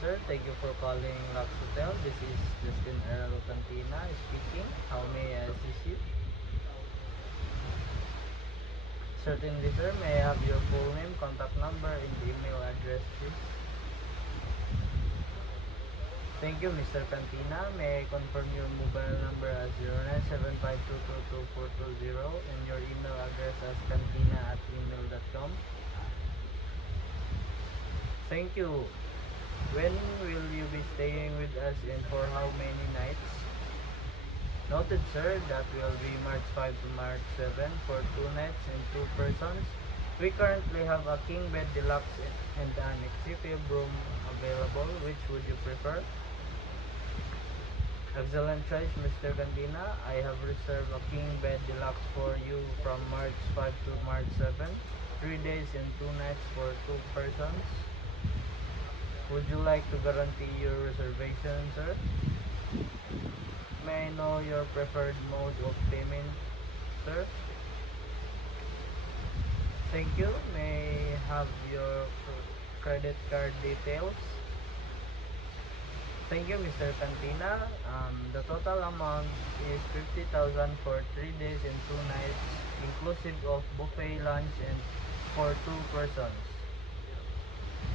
sir. Thank you for calling Lux Hotel. This is Justin Errol Cantina speaking. How may I assist you? Certainly, sir. May I have your full name, contact number, and email address, please? Thank you, Mr. Cantina. May I confirm your mobile number as 0975222420 and your email address as cantina@gmail.com? Thank you. When will you be staying with us and for how many nights? Noted, sir. That will be March 5 to March 7 for 2 nights and 2 persons. We currently have a king bed deluxe and an executive room available. Which would you prefer? Excellent choice, Mr. Cantina. I have reserved a king bed deluxe for you from March 5 to March 7, 3 days and 2 nights for 2 persons. Would you like to guarantee your reservation, sir? May I know your preferred mode of payment, sir? Thank you. May I have your credit card details? Thank you, Mr. Cantina. The total amount is 50,000 for 3 days and 2 nights, inclusive of buffet lunch and for 2 persons.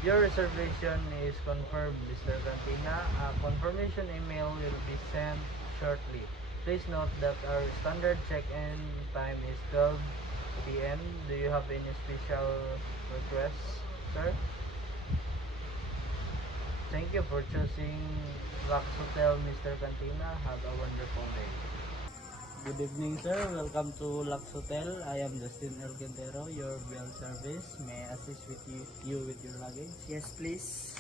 Your reservation is confirmed, Mr. Cantina. A confirmation email will be sent shortly. Please note that our standard check-in time is 12 p.m. Do you have any special requests, sir? Thank you for choosing Lux Hotel, Mr. Cantina. Have a wonderful day. Good evening, sir. Welcome to Lux Hotel. I am Justin El Quintero, your bell service. May I assist with you with your luggage? Yes, please.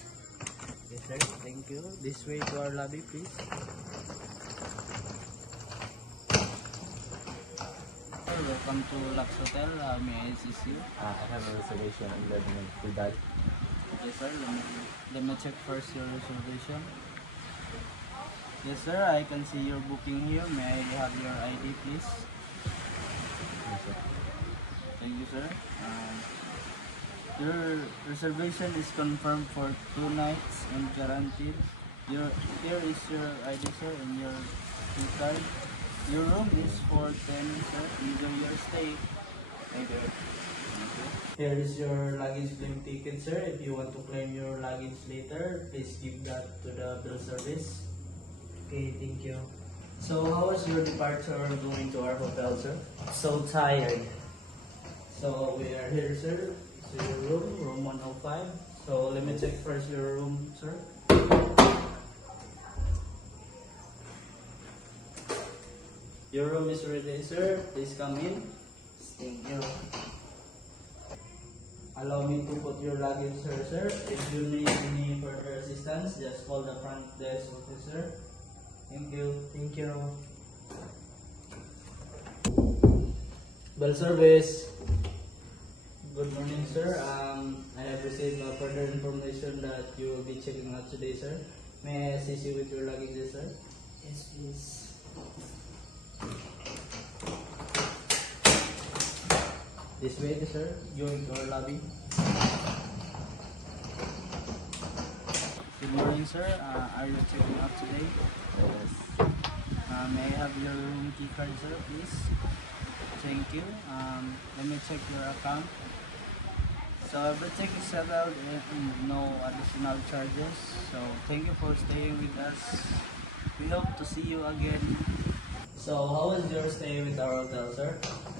Yes, sir. Thank you. This way to our lobby, please. Welcome to Lux Hotel. May I assist you? I have a reservation and let me do that. Yes, sir. Let me check first your reservation. Yes, sir. I can see your booking here. May I have your ID, please? Yes, sir. Thank you, sir. Your reservation is confirmed for 2 nights and guaranteed. Here is your ID, sir, and your key card. Your room is for 10, sir. Enjoy your stay. Thank you. Here is your luggage claim ticket, sir. If you want to claim your luggage later, please give that to the bill service. Okay, thank you. So, how was your departure going to our hotel, sir? So tired. So, we are here, sir. So, your room 105. So, let me check first your room, sir. Your room is ready, sir. Please come in. Thank you. Allow me to put your luggage, sir. If you need any further assistance, just call the front desk officer. Thank you. Thank you. Bell service. Good morning, sir. I have received further information that you will be checking out today, sir. May I assist you with your luggage, sir? Yes, please. This way, sir. Going to our lobby. Good morning, sir. Are you checking out today? Yes. May I have your room key card, sir, please? Thank you. Let me check your account. So everything is settled and no additional charges. So thank you for staying with us. We hope to see you again. So how was your stay with our hotel, sir?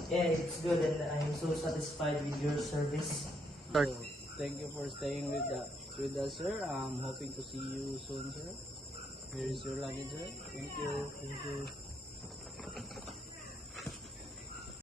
Yeah, it's good and I'm so satisfied with your service. Thank you for staying with us, sir. I'm hoping to see you soon, sir. Here is your luggage, sir. Thank you. Thank you.